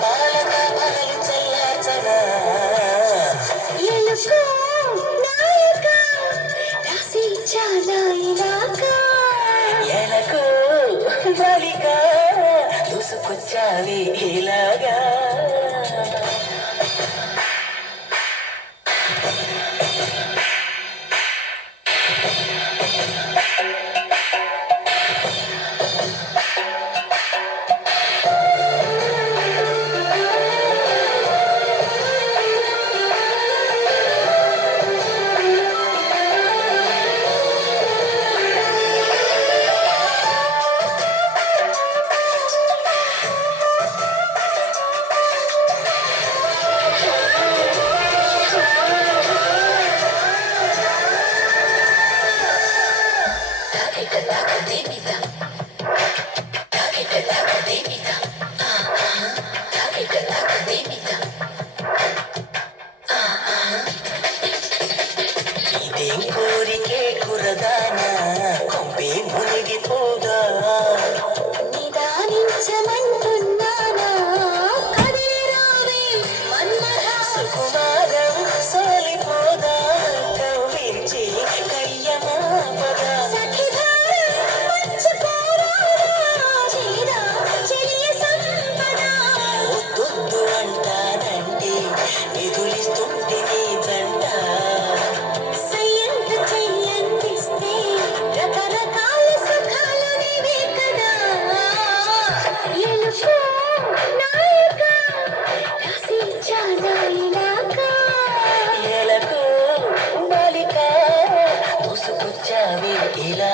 బాలక పాలు చల్లార్చనా ఎలుకో నాయక రాసి చాలా ఇలాగా ఎలకు బాలిక దూసుకొచ్చావి ఇలాగా ఇదేం కోరికే కురదానా కొంపే మునిగిపోగా నిదానించమంటున్నానా కదిరావే మన్మథ సుకుమారం సోలిపోదా కవ్వించి కయ్యమాపదా సఖిధారం పంచుకోరాదా చేదా చెలియ సంపద వద్దొద్దు అంటానంటే ఎదులిస్తుంటే నీ జంట సయ్యంత చెయ్యందిస్తే రకరకాల సుఖాలు నీవే కదా ఎలుకో నాయక రాసి చాలా ఇలాగా ఎలకు బాలిక దూసుకొచ్చావి ఇలా